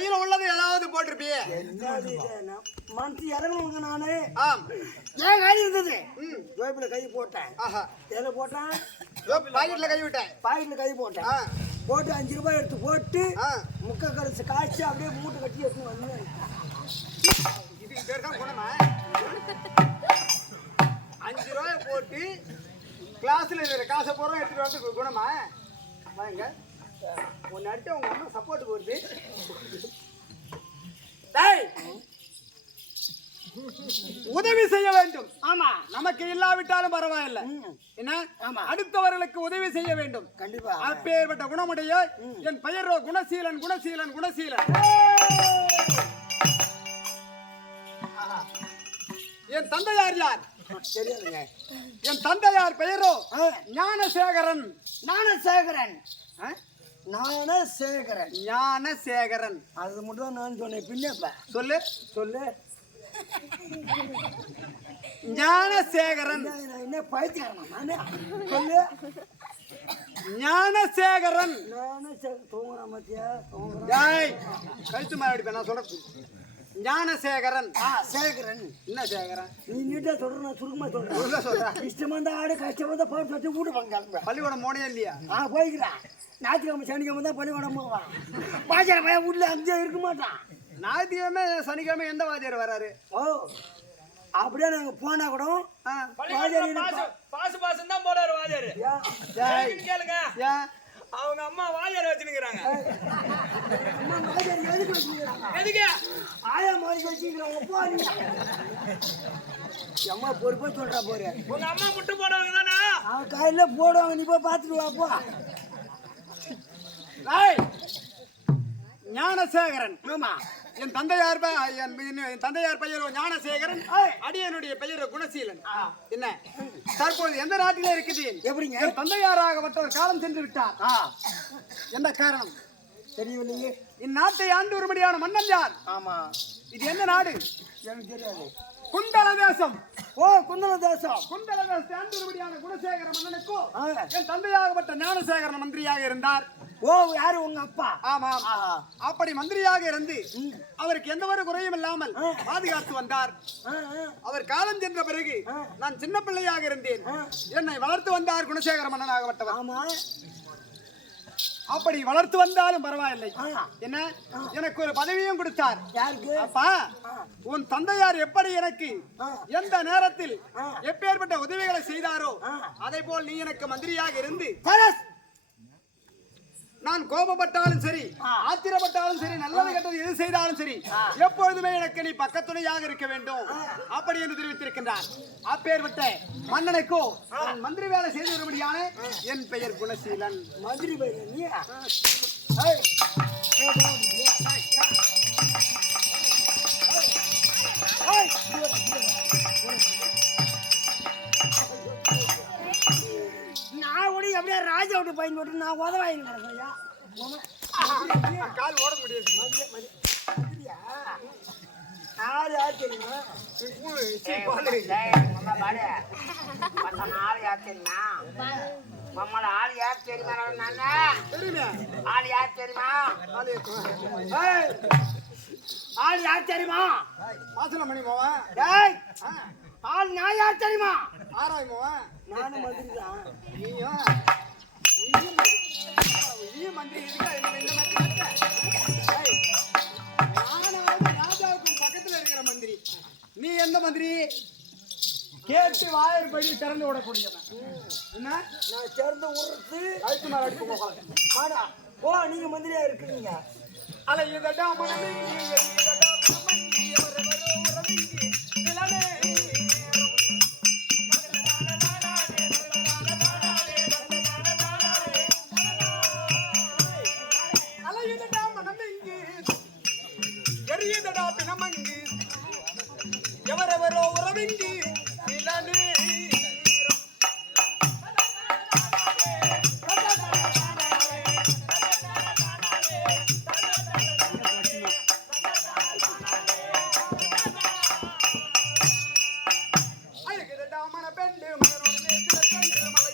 கையில உள்ளது ஏதாவது போட்டிருப்பியே? மனசு இறங்கணுங்க நானு. ஆம். ஏன் கை இருந்தது? ம். ஜோப்பில கை போட்டேன். ஆஹா. எதில் போட்டேன்? பாக்கெட்ல கை விட்டேன். பாக்கெட்ல கை போட்டேன். போட்டு அஞ்சு ரூபாய் எடுத்து போட்டு முக்க கடைசி காய்ச்சி அப்படியே மூட்டை கட்டி எடுத்து வந்து இதுக்கு பேர் தான் குணமா? அஞ்சு ரூபாய் போட்டு கிளாஸ்ல இருக்கிற காசை பூரா எடுத்துட்டு வந்து குணமா? வாங்க. ஒன்னு அடிச்சு உங்க அம்மா சப்போர்ட்டுக்கு வருது உதவி செய்ய வேண்டும். ஆமா. நமக்கு இல்லாவிட்டாலும் பரவாயில்லை. என்ன. அடுத்தவர்களுக்கு உதவி செய்ய வேண்டும். கண்டிப்பா. அப்பேற்பட்ட குணமுடைய என் பெயரோ குணசீலன் குணசீலன் குணசீலன். ஆஹா. என் தந்தையார் யார்? தெரியாதுங்க. என் தந்தையார் பெயரோ ஆ, ஞானசேகரன். ஞானசேகரன். ஆ? ஞானசேகரன். ஞானசேகரன் அது மட்டும் தான் நான் சொன்னேன். பின்னப்ப சொல்லு. சொல்லு. ஞானசேகரன். என்ன, நான் என்ன பைத்தியக்காரனா? நானு? சொல்லு. ஞானசேகரன். தூங்குறான் மத்தியா டேய் கழுத்து மாறிடுப்பேன் நான் சொல்றேன் ஞானசேகரன். ஆ சேகரன். என்ன சேகரன்? நீ நீட்டா சொல்ற நான் சுருக்கமா சொல்றேன். சொல்றேன் இஷ்டமா இருந்தா ஆடு கஷ்டமா இருந்தா பாட்டு வச்சு வீட்டு வாங்க பள்ளிக்கூடம் போனே இல்லையா? ஆ போய்க்கிறேன் ஞாயிற்றுக்கிழமை சனிக்கிழமை தான் பள்ளிக்கூடம் போவான் பாஜக பையன் வீட்டுல அங்கேயே இருக்க மாட்டான். ஞாயிற்றுக்கிழமை சனிக்கிழமை எந்த வாத்தியார் வராரு? ஓ அப்படியே நாங்க போனா கூட பாசு பாசு பாசம் தான் போடாரு வாஜாரு டேய், எதுக்குன்னு கேளுங்க? அவங்க அம்மா அம்மா வாஜாரி எதுக்கு ஆயா மாதிரி வச்சுக்கிறாங்க போ நீ. அம்மா பொறுப்பா சொல்றா போற. உங்க அம்மா முட்டை போடுவாங்க தானே? அவன் காலையில போடுவாங்க நீ போய் பார்த்துட்டு வா போ. டேய், ஞானசேகரன். ஆமா. என் தந்தையார் என் தந்தையார் பெயரோ ஞானசேகரன். அடியனுடைய பெயரோ குணசீலன். என்ன? தற்போது எந்த நாட்டிலே இருக்குது எப்படிங்க? என் தந்தையாராகப்பட்டவர் காலம் சென்று விட்டார். என்ன காரணம்? தெரியவில்லையே இந்நாட்டை ஆண்டு வரும்படியான மன்னன் யார்? ஆமா. இது எந்த நாடு? எனக்கு தெரியாது. குந்தள தேசம் ஓ குந்தல தேசம் குந்தள தேசத்தை ஆண்டு வரும்படியான குணசேகர மன்னனுக்கோ ஆ. என் தந்தையாகப்பட்ட ஞானசேகரன் மந்திரியாக இருந்தார். ஓ யாரு உங்க அப்பா ஆஹா. அப்படி மந்திரியாக இருந்து. அவருக்கு எந்த ஒரு குறையும் இல்லாமல் பாதுகாத்து வந்தார். அவர் காலம் சென்ற பிறகு. நான் சின்ன பிள்ளையாக இருந்தேன். என்னை வளர்த்து வந்தார் குணசேகர மன்னனாகப்பட்டவர் ஆமா அப்படி வளர்த்து வந்தாலும் பரவாயில்லை. என்ன எனக்கு ஒரு பதவியும் கொடுத்தார் அப்பா உன் தந்தையார் எப்படி எனக்கு. எந்த நேரத்தில். எப்பேற்பட்ட உதவிகளை செய்தாரோ. அதை போல் நீ எனக்கு மந்திரியாக இருந்து நான் கோபப்பட்டாலும் சரி. ஆத்திரப்பட்டாலும் சரி நல்லது கெட்டது எது செய்தாலும் சரி எப்பொழுதுமே எனக்கு நீ பக்கத்துணையாக இருக்க வேண்டும். அப்படி என்று தெரிவித்திருக்கின்றார். அப்பேற்பட்ட மன்னனுக்கோ நான் மந்திரி வேலை செய்து வரும்படியான என் பெயர் குணசீலன் மந்திரி பையன் கால் ஓட முடியாது. யார் யார் தெரியுமா? ஆள் யார் தெரியுமா? மம்மள ஆள் யார் தெரியுமா தெரியுமே? ஆள் யார் தெரியுமா? ஆளு யார் தெரியுமா? வாசல மணி மோவன் டேய் ஆள் நான் யார் தெரியுமா? ஆராய் மோவன் நானும் மந்திரி தான் நீயும் நீயும் மந்திரி இருக்கா? இந்த இந்த மாதிரி நீ எந்த மந்திரி? கேட்டு வாயர் படி திறந்து விடக்கூடியவன். என்ன? நான் சேர்ந்து உருத்து கழுத்து மேல அடிப்பு போகாத. மாடா ஓ நீங்க மந்திரியா இருக்கிறீங்க அலையுதடா மனமே எரியுதடா அழகுதடா மனப்பெண்டு மலரோடு நேசில கண்டு மலையலடா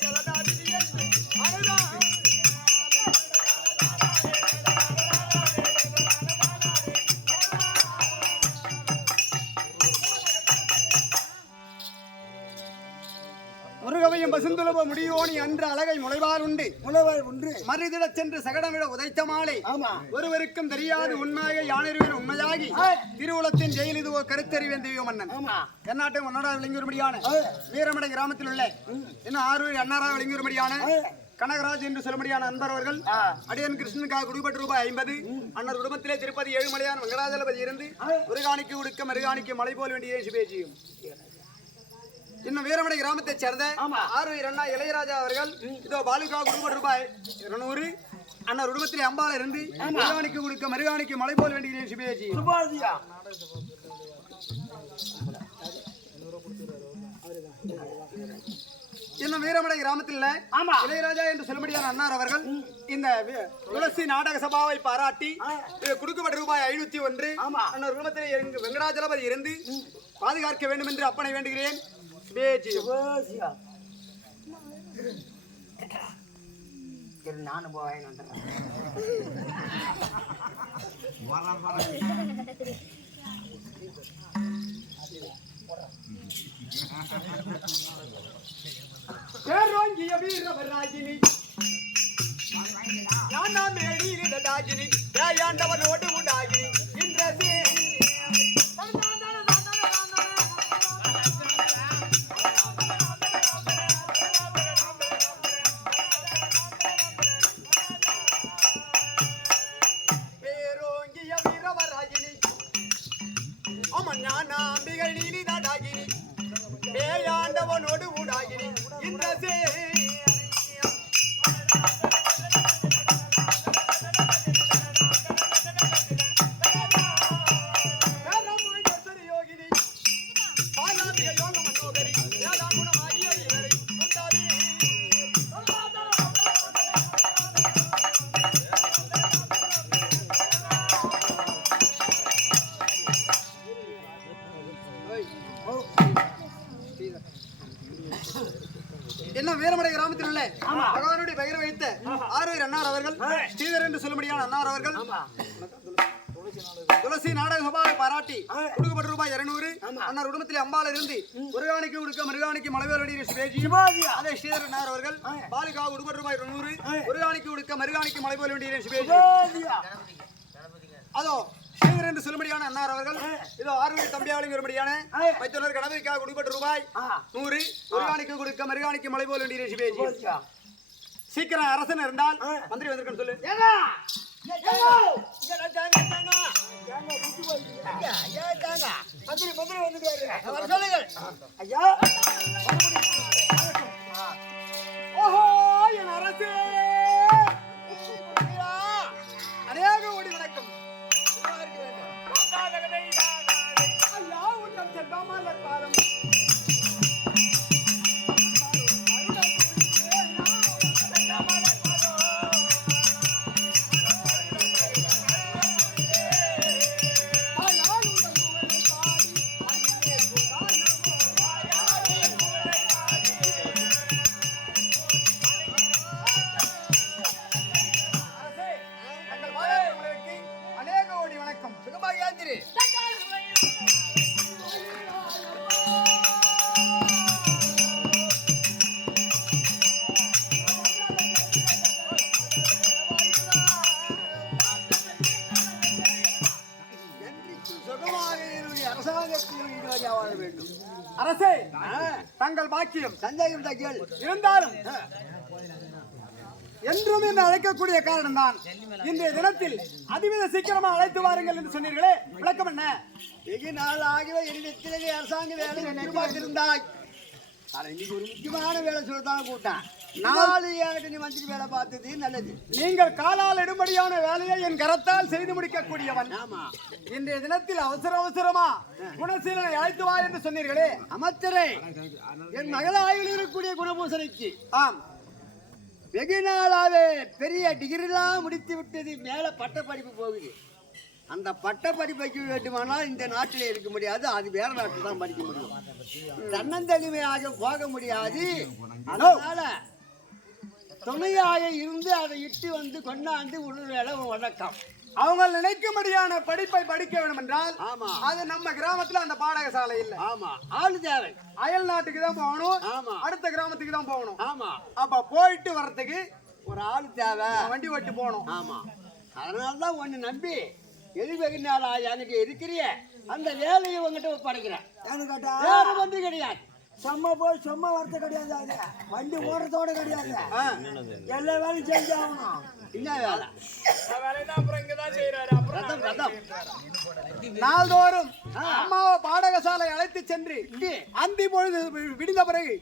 பசுந்துலப முடியோனி அன்று அழகை முளைவார் உண்டு. முளைவாய் ஒன்று மறுதிடச் சென்று சகடமிட உதைத்த மாலை. ஆமா. ஒருவருக்கும் தெரியாது உண்மையாக யானறிவின் உண்மையாகி. திருவுலத்தின் ஜெயில் இது ஒரு கருத்தறிவேன் தெய்வ மன்னன் ஆமா. தென்னாட்டை ஒன்னடா விளங்கியொருபடியான வீரமடை கிராமத்தில் உள்ள இன்னும் ஆறு அன்னாரா விளங்கியொருபடியான கனகராஜ் என்று சொல்லும்படியான நண்பர் அவர்கள். அடியன் கிருஷ்ணனுக்காக குடிபட்டு ரூபாய் ஐம்பது. அன்னர் குடும்பத்திலே திருப்பதி ஏழுமலையான் வெங்கடாஜலபதி இருந்து முருகாணிக்கு உடுக்க மருகாணிக்கு மலை போல் வேண்டிய பேச்சியும். இன்னும் வீரமடை கிராமத்தைச் சேர்ந்த ஆறு இரண்டா இளையராஜா அவர்கள் இதோ பாலுகா குடும்பம் ரூபாய் இருநூறு அன்னர் குடும்பத்திலே அம்பாள் இருந்து முருகாணிக்கு கொடுக்க மருகாணிக்கு மலை போல் பேச்சி சுபாதியா இன்னும் வீரமடை கிராமத்தில். இளையராஜா என்று சொல்லும்படியான அன்னார் அவர்கள் இந்த துளசி நாடக சபாவை பாராட்டி கொடுக்கப்பட்ட ரூபாய் ஐநூத்தி ஒன்று. அன்னர் குடும்பத்தில் வெங்கடாஜலபதி இருந்து பாதுகாக்க வேண்டும் என்று அப்பனை வேண்டுகிறேன். பேச்சு சுபாதியா சரி நானும் போவேன் வந்துடுறேன். பேரோங்கிய வீரவராகினி. யானா மேடியிட டாகினி ஏயாண்டவனோடு உண்டாகினி என்ன வீரமடை கிராமத்தில் உள்ள பகவானுடைய பெயர் வைத்த ஆறுவர் அன்னார் அவர்கள் ஸ்ரீதர் என்று சொல்லும்படியான அன்னார் அவர்கள் துளசி நாடக சபாவை பாராட்டி கொடுக்கப்பட்ட ரூபாய் இருநூறு. அன்னார் குடும்பத்தில் அம்பாள் இருந்து முருகாணிக்கு கொடுக்க மிருகாணிக்கு மலைவேலடி பேசி அதே ஸ்ரீதர் அன்னார் அவர்கள் பாலிகா கொடுக்கப்பட்ட ரூபாய் இருநூறு. முருகாணிக்கு கொடுக்க மருகாணிக்கு மலைவேல் வேண்டிய பேசி அதோ ஸ்ரீதர் என்று சொல்லும்படியான அன்னார் அவர்கள். இதோ ஆறுவரி தம்பியாளுங்க வரும்படியான வைத்துள்ளர் கணவருக்காக கொடுக்கப்பட்ட ரூபாய் நூறு. முருகாணிக்கு கொடுக்க மருகாணிக்கு மலை போல் வேண்டிய பேசி. சீக்கிரம் அரசன் இருந்தால் மந்திரி வந்திருக்கணும் சொல்லு. மந்திரி மந்திரி வந்துட்டாரு. அவர் சொல்லுங்கள். ஐயா தங்கள் பாக்கியம் சந்தேகம் தகியல் இருந்தாலும் என்றும் என்று அழைக்கக்கூடிய காரணம் தான் இன்றைய தினத்தில் அதிவித சீக்கிரமா அழைத்து வாருங்கள் என்று சொன்னீர்களே. விளக்கம் என்ன? வெகு நாள் ஆகிய என்னிடத்திலே அரசாங்க வேலை எதிர்பார்த்திருந்தாய். ஆனா இன்னைக்கு ஒரு முக்கியமான வேலை சொல்லத்தான் கூட்டான் நாலு ஏழு நீ மந்திரி வேலை பார்த்தது? நல்லது. நீங்கள் காலால் எடுபடியான வேலையை என் கரத்தால் செய்து முடிக்கக்கூடியவன். ஆமா. இன்றைய தினத்தில் அவசர அவசரமா குணசீலனை அழைத்து வா என்று சொன்னீர்களே. அமைச்சரே என் மகளாயில் இருக்கக்கூடிய குணபூசணிக்கு. ஆம். வெகு நாளாவே பெரிய டிகிரிலாம் முடித்து விட்டது. மேல பட்ட படிப்பு போகுது. அந்த பட்ட படிப்பைக்கு வேண்டுமானால் இந்த நாட்டில் இருக்க முடியாது. அது வேற நாட்டில் தான் படிக்க முடியும். தன்னந்தனிமையாக போக முடியாது. அதனால துணையாக இருந்து அதை இட்டு வந்து கொண்டாந்து உள்ள வேலை வணக்கம். அவங்க நினைக்கும்படியான படிப்பை படிக்க வேண்டும் என்றால் ஆமா. அது நம்ம கிராமத்துல அந்த பாடகசாலை இல்ல. ஆமா. ஆளு தேவை. அயல் நாட்டுக்கு தான் போகணும். ஆமா. அடுத்த கிராமத்துக்கு தான் போகணும். ஆமா. அப்ப போயிட்டு வர்றதுக்கு ஒரு ஆளு தேவை. வண்டி ஓட்டி போகணும். ஆமா. அதனால தான் ஒன்னு நம்பி வெகு நாளா என்கிட்ட இருக்கிறிய அந்த வேலையை உங்ககிட்ட ஒப்படைக்கிறேன். வேற வந்து கிடையாது. சும்மா போய் சும்மா வரது கிடையாது அது. வண்டி ஓடுறதோட கிடையாது. எல்லா வேலையும் செஞ்சு ஆகணும். என்ன வேலை? இந்த வேலையெல்லாம் அப்புறம் இங்கதான் செய்யறாரு அப்புறம் ரதம் ரதம். நாள்தோறும் அம்மாவை பாடகசாலை அழைத்து சென்று அந்தி பொழுது விடிந்த பிறகு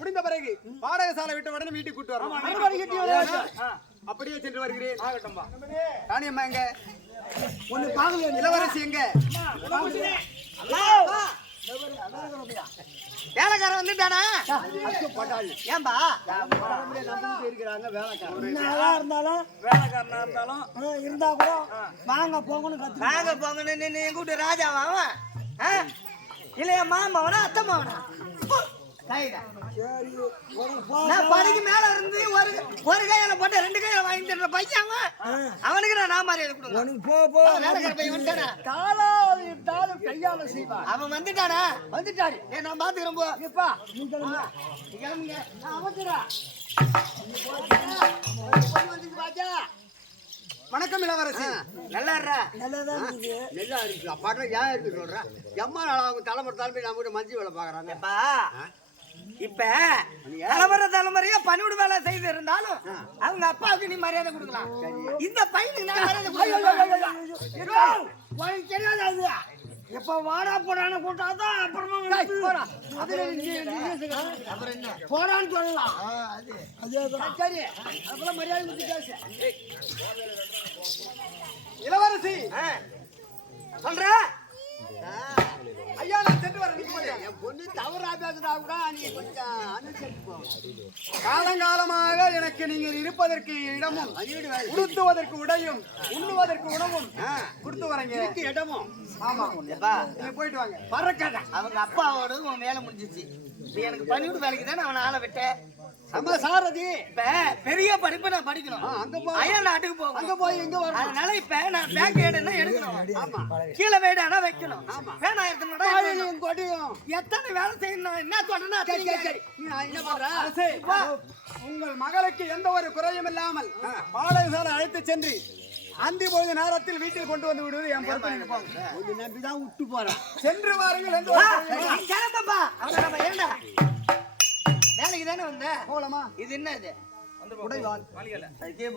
முடிந்த பிறகு பாடகசாலை விட்ட உடனே வீட்டுக்கு கூட்டு வரோம் அப்படியே சென்று வருகிறேன். ராணியம்மா எங்க? ஒண்ணு பார்க்கல இளவரசி எங்க? வேலைக்காரன் வந்துட்டானா? ஏன்பா இருக்கிறாங்க வேலைக்காரன் இருந்தாலும் வேலைக்காரனா இருந்தாலும் இருந்தா கூட வாங்க போங்கன்னு நாங்க போங்கன்னு நின்று எங்க வீட்டு ராஜாவா அவன்? இல்லையா மாமாவனா அத்தை மாவனா நான் படிக்கு மேல இருந்து ஒரு ஒரு கையில போட்டு ரெண்டு கையில வாங்கி தர்ற பையன் அவன். அவனுக்கு நான் நான் மரியாதை கொடுங்க உனக்கு போ போ. வேலைக்கார பையன் வந்துட்டானா காலால் இட்டாலும் கையால செய்வார் அவன் வந்துட்டானா? வந்துட்டாரு. ஏ நான் பாத்துக்கிறேன் போ. இப்பா நீ கிளம்பு. நீ கிளம்புங்க. அவசரா வணக்கம் இளவரசி. நல்லா இருடா. நல்லதா இருக்குது. நல்லா இருக்கு. அப்பாட்ட ஏன் இருக்கு சொல்றேன் எம்மா நாள் அவங்க தலைமுறை தலைமை நம்ம மஞ்சள் வேலை பாக்குறாங்க அப்பா இப்ப தலைமுறை தலைமுறையா பணிவிட வேலை செய்து இருந்தாலும் அவங்க அப்பாவுக்கு நீ மரியாதை கொடுக்கலாம். இந்த பையனுக்கு நான் மரியாதை தெரியாது அது எப்ப வாடா போடான்னு கூட்டாதான் அப்புறமா போடா. அப்புறம் என்ன? போடான்னு சொல்லலாம். சரி அப்பெல்லாம் மரியாதை கொடுத்து பேசு இளவரசி. சொல்ற? ஐயா நான் சென்று வரேன் நிக்க மாட்டேன். என் பொண்ணு தவறா பேசுறா கூட நீ கொஞ்சம் காலங்காலமாக எனக்கு நீங்கள் இருப்பதற்கு இடமும் உடுத்துவதற்கு உடையும் உண்ணுவதற்கு உணவும் கொடுத்து வரீங்க. இருக்கு இடமும். ஆமா. எப்பா. நீங்க போயிட்டு வாங்க. பறக்காத? அவங்க அப்பாவோட உன் வேலை முடிஞ்சிச்சு. எனக்கு பணிவிட வேலைக்கு தானே அவனை ஆளை விட்டேன் நம்ம சாரதி. இப்ப பெரிய படிப்பு நான் படிக்கணும். அங்க போ. அயல் நாட்டுக்கு போகணும். அங்க போய் இங்க வரணும்? அதனால இப்ப நான் பேக் ஏடுனா எடுக்கணும். கீழே வேடானா வைக்கணும். வேணா எடுத்துனடா காலையிலும் கொடியும். எத்தனை வேலை செய்யணும்? என்ன சொல்றேன்னா சரி சரி என்ன உங்கள் மகளுக்கு எந்த ஒரு குறையும் இல்லாமல் பாடகசாலை அழைத்து சென்று அந்தி பொழுது நேரத்தில் வீட்டில் கொண்டு வந்து விடுவது என் பொறுப்பு. நீங்க போங்க. உன்னை நம்பி தான் விட்டு போறேன். சென்று வாருங்கள் எந்த வேலைக்கு தானே வந்த? போலாமா இது என்ன இது உடைவாள். அதுக்கே